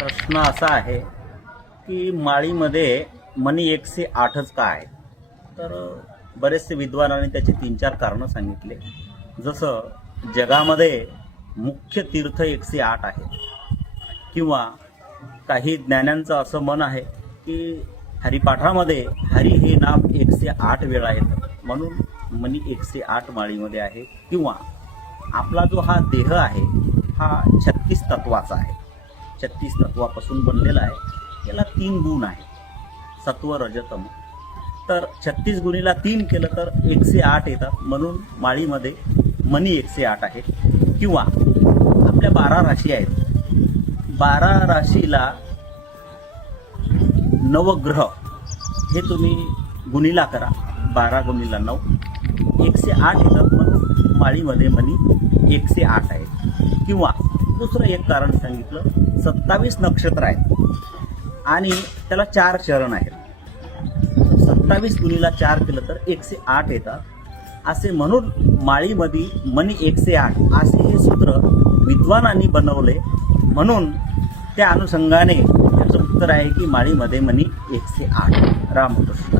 प्रश्न असा आहे की माळीमध्ये मनी 108च का आहे. तर बरेचसे विद्वानांनी त्याची 3-4 कारणं सांगितले. जसं जगामध्ये मुख्य तीर्थ 108 आहे, किंवा काही ज्ञानांचं असं मन आहे की हरिपाठामध्ये हरी हे नाम 108 वेळा येतं, म्हणून मनी 108 माळीमध्ये आहे. किंवा आपला जो हा देह आहे हा 36 तत्वाचा आहे, 36 तत्वापासून बनलेला आहे. याला 3 गुण आहेत, सत्व रजतम. तर 36 गुणीला 3 केलं तर 108 येतात, म्हणून माळीमध्ये मनी 108 आहे. किंवा आपल्या 12 राशी आहेत, 12 राशीला नवग्रह हे तुम्ही गुणीला करा, 12 गुणीला 9 108 येतात, म्हणून माळीमध्ये मनी 108 आहे. किंवा दुसरं एक कारण सांगितलं, 27 नक्षत्र आहेत आणि त्याला 4 चरण आहेत. 27 गुणीला 4 केलं तर 108 येतात, असे म्हणून माळीमध्ये मनी 108 असे हे सूत्र विद्वानांनी बनवले. म्हणून त्या अनुषंगाने त्याचं उत्तर आहे की माळीमध्ये मनी 108. रामकृष्ण.